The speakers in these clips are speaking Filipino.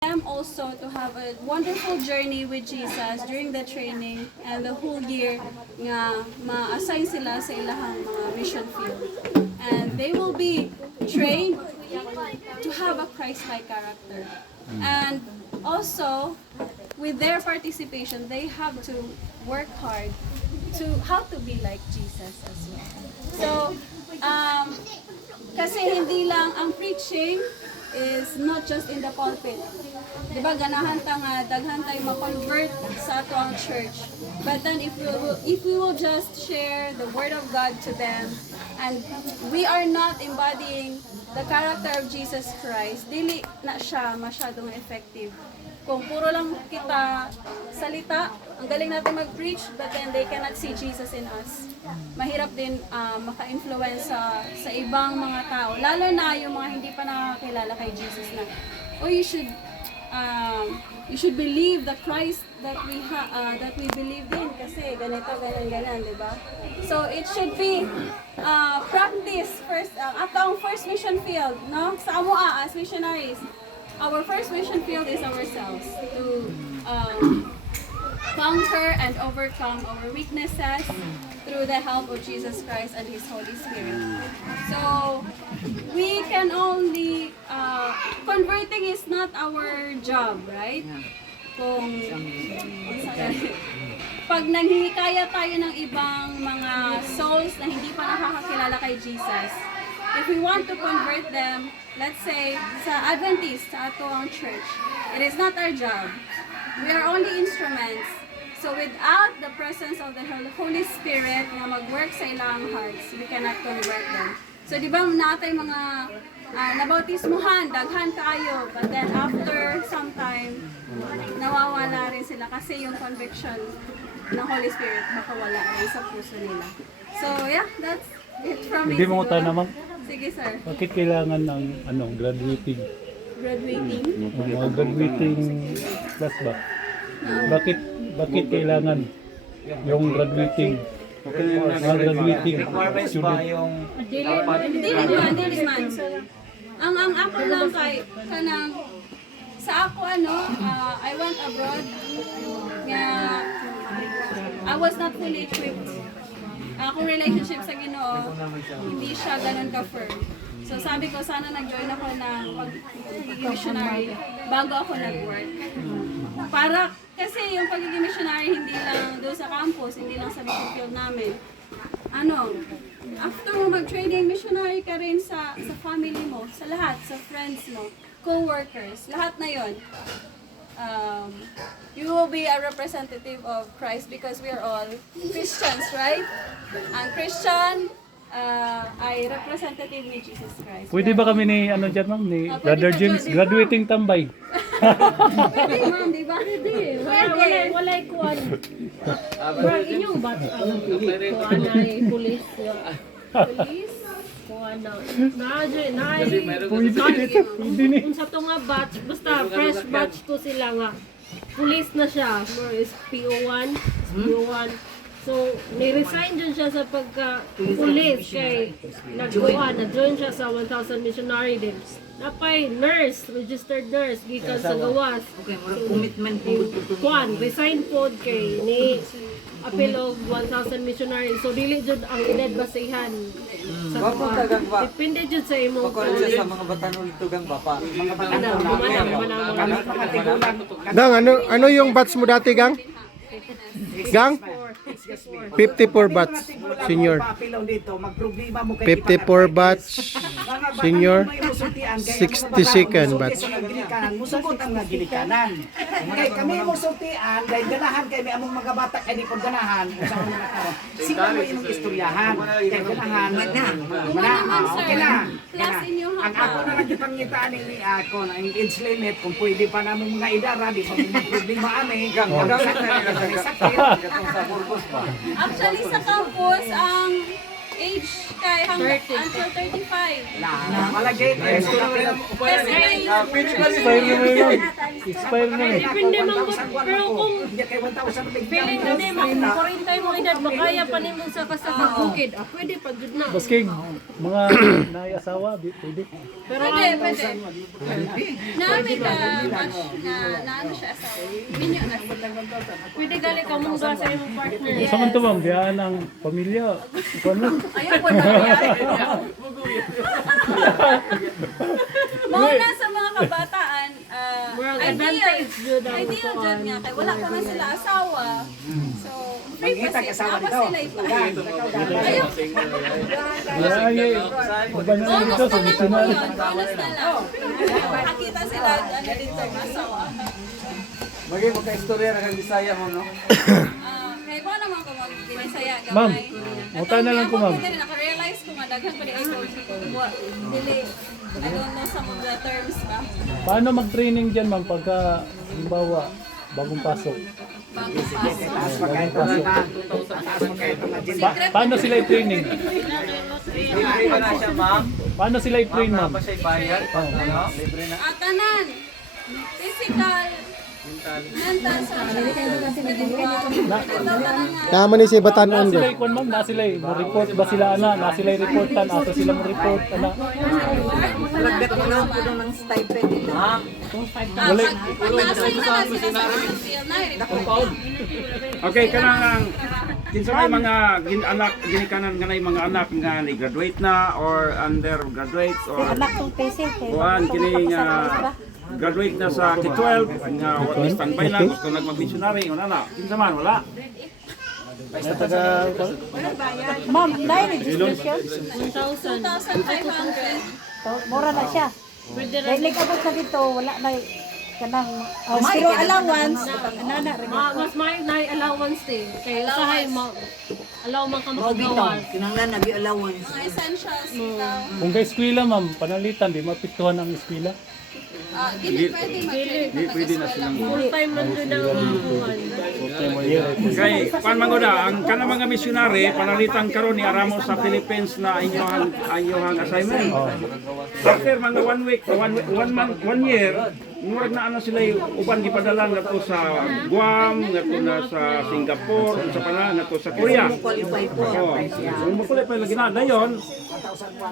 them also to have a wonderful journey with Jesus during the training and the whole year nga ma-assign sila sa ilahang mga mission field. And they will be trained to have a Christ-like character. And also, with their participation, they have to work hard to how to be like Jesus as well. So, kasi hindi lang ang preaching is not just in the pulpit. Diba, ganahan ta nga, daghan tayo ma-convert sa ato ang church. But then if we will just share the Word of God to them, and we are not embodying the character of Jesus Christ, dili na siya masyadong effective. Kung puro lang kita salita, ang galing natin mag-preach, but then they cannot see Jesus in us. Mahirap din maka-influence sa ibang mga tao, lalo na yung mga hindi pa nakakilala kay Jesus na, you should believe the Christ that we believe in kasi ganito, ganyan, di ba? So it should be practice first, at ang first mission field, no? Sa amoa as missionaries, our first mission field is ourselves to conquer and overcome our weaknesses through the help of Jesus Christ and His Holy Spirit. So we can only converting is not our job, right? Kung pag nanghihikaya tayo ng ibang mga souls na hindi pa nakakakilala kay Jesus, if we want to convert them, let's say sa Adventist, sa ato ang church, it is not our job. We are only instruments. So without the presence of the Holy Spirit na mag-work sa ilang hearts, we cannot convert them. So di ba natay mga nabautismuhan, daghan kayo, but then after some time, nawawala rin sila kasi yung conviction ng Holy Spirit makawala rin sa puso nila. So yeah, that's it from me. Hindi mo ta naman. Sige sir. Bakit kailangan ng graduating? Graduating? Mga graduating class ba? Bakit kailangan yung graduating? Mga graduating student. Dili man. Ang ako lang kay kanang sa ako I went abroad nga I was not fully equipped. Akong relationship sa Ginoo hindi siya ganun ka-firm. So sabi ko sana nag-join ako ng pagiging missionary bago ako nag-work. Para kasi yung pagiging missionary hindi lang doon sa campus, hindi lang sa mission field namin. After mo mag-training, missionary ka rin sa family mo, sa lahat, sa friends mo, co-workers, lahat na yon. You will be a representative of Christ because we are all Christians, right? Ang Christian ay representative ni Jesus Christ. Pwede ba kami ni dyan ma'am, ni Brother James, graduating tambay? Pwede ma'am, di ba? Pwede. Wala kuan. Bro, inyong batch ang kuan ay police. Police? Kuan na. Pwede ni. Kung sa to nga batch, basta fresh batch to sila nga. Police na siya. More is PO1. PO1. So, ni-resign dyan siya sa pagka-police kay na-join siya sa 1,000 missionary din. Napay nurse, registered nurse, gikan sa gawas. Okay, commitment po. Kuan, resign po kay ni appeal of 1,000 missionary. So, dili jud ang edad basihan sa kuan. Depende jud sa imo. Pagkuhan siya sa mga batanon tugang bapa. Mga batanon Gang, ano yung batch mo dati, Gang? Gang? 54 batch senior. 54 batch senior. 62nd batch. Musabot ang nagilikanan. Kay kami mo sultian, dahil ganahan kay may among mga bata kay di pod ganahan. Sila mo imong istoryahan. Kay ganahan. Okay na. Plus inyong Ang ako na nagpangitaan ni ako na ang age limit kung pwede pa namong mga idara di pa may problema ami. Sakit. Actually sa campus, ang age kay hanggang until 35. Malagay kayo. Expire na yun. Expire na yun. Depende man po. Pero kung Hindi kayo 1,000 big feeling na nimo, kung 40 mo edad, makaya pa nimo sa kasabukid. Pwede pa, good na. Basking, mga nai-asawa, pwede. Pero Pwede. Namin ka match na ano siya asawa. Minyo na. pwede gali ka mong sa imong partner. Sa man to ma'am, biyaan ang pamilya. Ikaw na. Ayaw po na nangyari. Mauna sa mga kabataan, World ideal. advantage yun ang Ideal kuhaan. dyan nga. Kaya wala pa man sila asawa. So, free pa Mangita ka sila. asawa Dapat dito. sila ipa. Ayaw. Ay, iba na lang ito sa missionary. Bonus na lang. Makakita sila ano dito, asawa. Maging magka-istorya na kang Bisaya mo, no? Kaya ko naman ko mag-binisaya gamay. Ma'am, muta na lang ko, ma'am. Naka-realize ko nga daghan ko di ay dili. I don't know some of the terms ba. Paano mag-training dyan ma'am pagka, halimbawa, bagong pasok? Bagong pasok. Bagong pasok. Taas mo kayo itong agenda. Paano sila i-training? Libre ba na siya, ma'am? Paano sila i-train ma'am? Ma'am, pa siya bayad? Ano? Libre na. Tanan. Physical, mental, social, spiritual. Ito tanan nga. Naman ni si Batanon Na go. sila ikon ma'am, na sila mo-report ba sila ana? Na sila i-reportan after sila mo-report ana? Ma'am, Wala. Pag na-assign na sila sa mga field na i-report. Okay, kanang kinsa may mga anak ginikanan nga nay mga anak nga ni graduate na or undergraduate or Anak tong PC. kuan kini nga graduate na sa K-12 nga what standby lang gusto nagmag-missionary una na. Kinsa man wala. Ma'am, dahil registration. 2,500. Mura na siya. Pwede rin. Dahil abot sa dito, wala na kanang zero allowance. Nana rin. Mas may allowance din. Kaya usahay mo, allow man ka makagawas. Mga essentials. Kung kay eskwela ma'am, panalitan di mapiktuhan ang eskwela. Dili pwede mag-credit na Pwede na silang Full time lang doon ang buwan. kay kuan mangoda ang kana mga missionary panalitan karon ni aramo sa Philippines na inyohang assignment. After mga 1 week, 1 month, 1 year, murag na ano sila uban gipadala ngadto sa Guam, ngadto na sa Singapore, sa pana ngadto sa Korea. Oh, kung makulipay lagi na dayon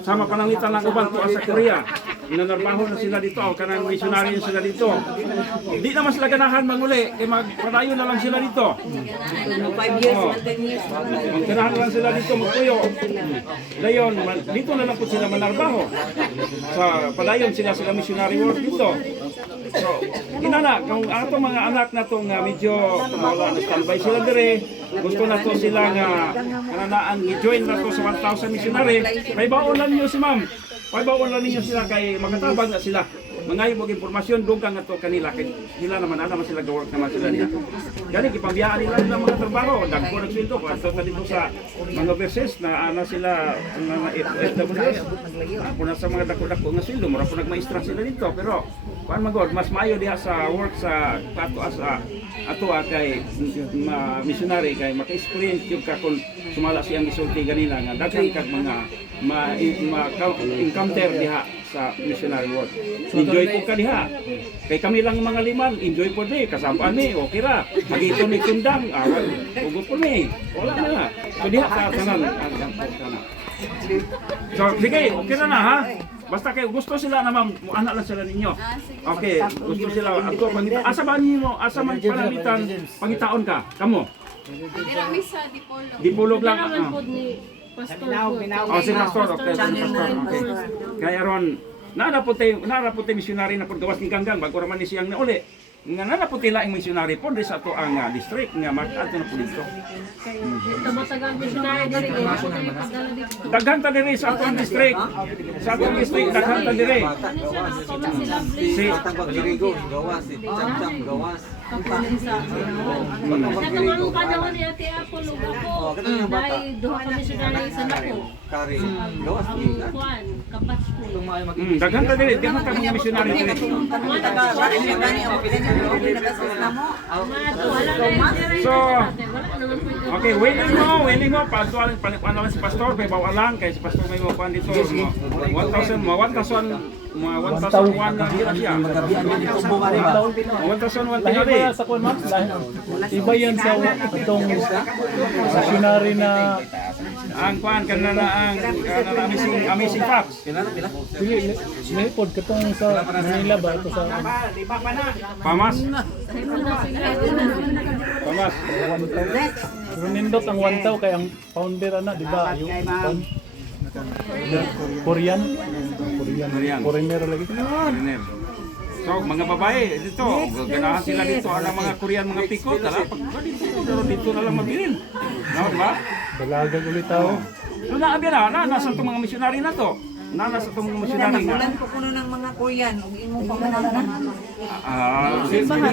sama pananglitan lang uban to sa Korea. Nanarbaho na sila dito, kanang missionary na sila dito. Di naman sila ganahan manguli, kay magpadayon na lang sila dito. 5 years, 10 years. Ganahan lang sila dito magtuyo. Dayon, dito na lang po sila manarbaho. Sa padayon sila missionary work dito. So, inana, kung ato mga anak na to nga medyo wala na standby sila dire, gusto na to sila nga kananaan i-join na to sa 1,000 missionary, may baonan niyo si ma'am. May baonan ninyo sila kay makatabang na sila. Mangayo mo impormasyon doon ka nga to kanila kay sila naman naman sila gawork naman sila niya. Gani gipambiyaan nila ng mga trabaho, dagko nagsweldo ko ato dito sa mga verses na ana sila mga FWS. Ako na sa mga dako-dako nga sweldo, mura po nagmaestra sila dito pero kuan magod mas maayo diha sa work sa ato asa ato kay missionary kay maka-experience yung ka kung sumala siyang gisulti ganina nga daghan kag mga encounter diha sa missionary work. Enjoy po ka diha. Kay kami lang mga liman, enjoy po di, kasabaan mi, okay ra. Magito ni kundang, ugo po mi. Wala na. So diha sa tanan. So sige, okay na na ha. Basta kay gusto sila na ma'am, anak lang sila ninyo. Okay, gusto sila ato pangita. Asa ba nimo? Asa man panalitan pangitaon ka? Kamo. Dirami sa Dipolo. Dipulog lang. Kailangan po ni Pastor po. Oh, si Pastor, okay, si Pastor, okay. Kaya ron, naraputi missionary na paggawas ni Ganggang, bago raman ni siyang nauli. Nga naraputi laing missionary po, sa ato ang district, nga mag-ato na po dito. Ito matagang missionary diri kay ako tayo pagdala dito. Daghan ta diri sa ato ang district. Sa ato ang district, daghan ta diri. Ano siya, ako man si Lovely. Si Batang Pagdirigo, gawas, si Chamcham, gawas. kapulis sa Katong panahon ni Ate Apple ug ako. Dahil duha kami missionary sa nako. Ang kuan, kabatch ko. Daghan ta dili, daghan ta mga missionary dili. So, okay, willing mo, paano si Pastor, may bawa lang, kaya si Pastor may makuha dito, 1,000 na siya. 1,000 Lahi ba sa kuwan, ma'am? Iba yan sa itong missionary na Ang kuan kana na ang amazing facts. pili lipod katong sa Manila ba ito sa Pamas. pero nindot ang 1,000 kay ang founder ana di ba yung Korean foreigner lagi. So, mga babae, dito, ganahan sila dito, ang mga Korean, mga pikot, pag dito na lang mabilin. No, diba? Dalagang ulit tao. So, naabi nasa itong mga misyonary na to. Nasa itong mga misyonary na. Nagulan ko kuno ng mga Korean ug imo pa man. Ah, Sila na